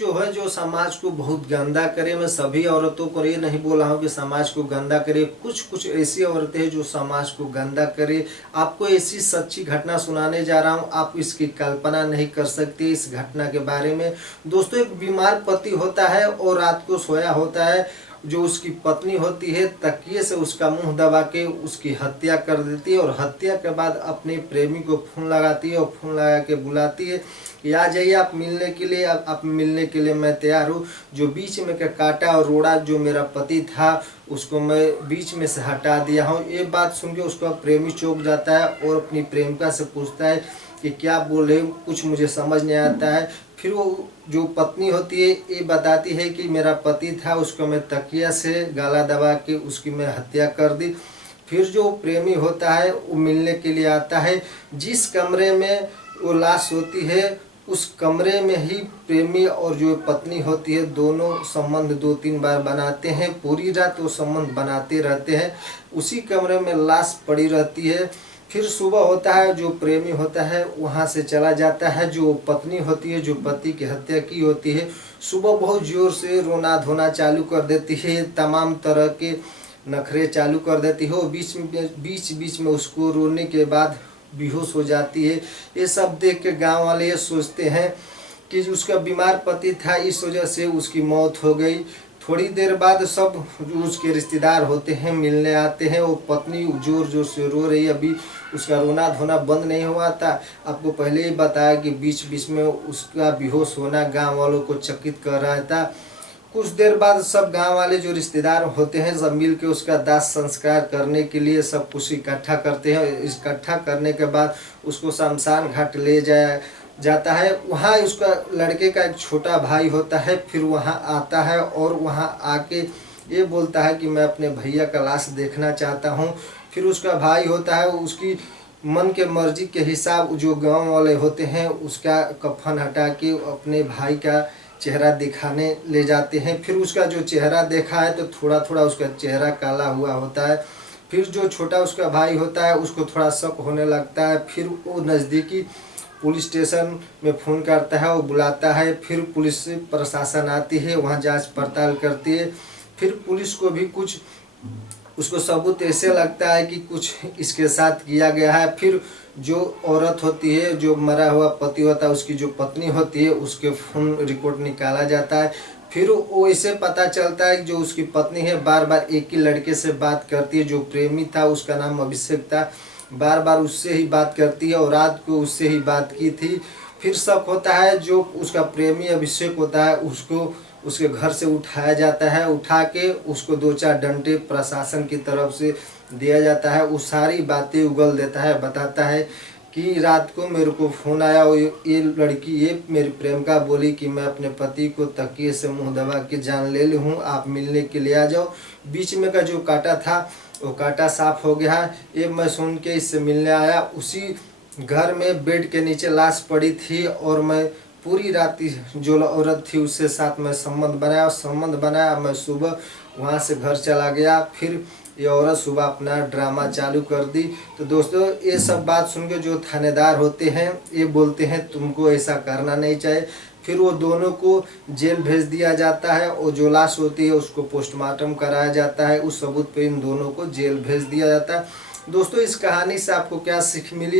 जो है जो समाज को बहुत गंदा करे, मैं सभी औरतों को ये नहीं बोल रहा हूँ कि समाज को गंदा करे, कुछ कुछ ऐसी औरतें हैं जो समाज को गंदा करे। आपको ऐसी सच्ची घटना सुनाने जा रहा हूँ, आप इसकी कल्पना नहीं कर सकते इस घटना के बारे में। दोस्तों, एक बीमार पति होता है और रात को सोया होता है, जो उसकी पत्नी होती है तकिए से उसका मुंह दबा के उसकी हत्या कर देती है और हत्या के बाद अपने प्रेमी को फोन लगाती है और फोन लगा के बुलाती है कि आ जाइए आप मिलने के लिए, आप मिलने के लिए मैं तैयार हूँ। जो बीच में का काटा और रोड़ा जो मेरा पति था उसको मैं बीच में से हटा दिया हूँ। ये बात सुन के उसका प्रेमी चौंक जाता है और अपनी प्रेमिका से पूछता है कि क्या बोल रहे हो, कुछ मुझे समझ नहीं आता है। फिर वो जो पत्नी होती है ये बताती है कि मेरा पति था, उसको मैं तकिया से गला दबा के उसकी मैं हत्या कर दी। फिर जो प्रेमी होता है वो मिलने के लिए आता है, जिस कमरे में वो लाश होती है उस कमरे में ही प्रेमी और जो पत्नी होती है दोनों संबंध 2-3 बार बनाते हैं। पूरी रात वो संबंध बनाते रहते हैं, उसी कमरे में लाश पड़ी रहती है। फिर सुबह होता है, जो प्रेमी होता है वहाँ से चला जाता है, जो पत्नी होती है जो पति की हत्या की होती है सुबह बहुत ज़ोर से रोना धोना चालू कर देती है, तमाम तरह के नखरे चालू कर देती है। बीच बीच में उसको रोने के बाद बेहोश हो जाती है। ये सब देख के गाँव वाले ये सोचते हैं कि उसका बीमार पति था, इस वजह से उसकी मौत हो गई। थोड़ी देर बाद सब जो उसके रिश्तेदार होते हैं मिलने आते हैं। वो पत्नी जोर जोर से रो रही है, अभी उसका रोना धोना बंद नहीं हुआ था। आपको पहले ही बताया कि बीच बीच में उसका बेहोश होना गांव वालों को चकित कर रहा था। कुछ देर बाद सब गांव वाले जो रिश्तेदार होते हैं सब मिल के उसका दाह संस्कार करने के लिए सब कुछ इकट्ठा करते हैं। इकट्ठा करने के बाद उसको शमशान घाट ले जाता है। वहाँ उसका लड़के का एक छोटा भाई होता है, फिर वहाँ आता है और वहाँ आके ये बोलता है कि मैं अपने भैया का लाश देखना चाहता हूँ। फिर उसका भाई होता है, उसकी मन के मर्जी के हिसाब जो गांव वाले होते हैं उसका कफन हटा के अपने भाई का चेहरा दिखाने ले जाते हैं। फिर उसका जो चेहरा देखा है तो थोड़ा थोड़ा उसका चेहरा काला हुआ होता है। फिर जो छोटा उसका भाई होता है उसको थोड़ा शक होने लगता है। फिर वो नज़दीकी पुलिस स्टेशन में फ़ोन करता है, वो बुलाता है। फिर पुलिस प्रशासन आती है, वहाँ जांच पड़ताल करती है। फिर पुलिस को भी कुछ उसको सबूत ऐसे लगता है कि कुछ इसके साथ किया गया है। फिर जो औरत होती है, जो मरा हुआ पति होता है, उसकी जो पत्नी होती है उसके फ़ोन रिकॉर्ड निकाला जाता है। फिर वो ऐसे पता चलता है कि जो उसकी पत्नी है बार बार एक ही लड़के से बात करती है। जो प्रेमी था उसका नाम अभिषेक था, बार बार उससे ही बात करती है और रात को उससे ही बात की थी। फिर शक होता है, जो उसका प्रेमी अभिषेक होता है उसको उसके घर से उठाया जाता है। उठा के उसको 2-4 डंडे प्रशासन की तरफ से दिया जाता है। वो सारी बातें उगल देता है, बताता है कि रात को मेरे को फ़ोन आया और ये लड़की ये मेरी प्रेमिका बोली कि मैं अपने पति को तकिए से मुंह दबा के जान ले ली हूँ, आप मिलने के लिए आ जाओ। बीच में का जो काटा था वो काटा साफ हो गया है। ये मैं सुन के इससे मिलने आया। उसी घर में बेड के नीचे लाश पड़ी थी और मैं पूरी रात जो औरत थी उससे साथ में संबंध बनाया। मैं सुबह वहाँ से घर चला गया। फिर ये औरत सुबह अपना ड्रामा चालू कर दी। तो दोस्तों, ये सब बात सुन के जो थानेदार होते हैं ये बोलते हैं तुमको ऐसा करना नहीं चाहिए। फिर वो दोनों को जेल भेज दिया जाता है और जो लाश होती है उसको पोस्टमार्टम कराया जाता है। उस सबूत पे इन दोनों को जेल भेज दिया जाता है। दोस्तों, इस कहानी से आपको क्या सीख मिली?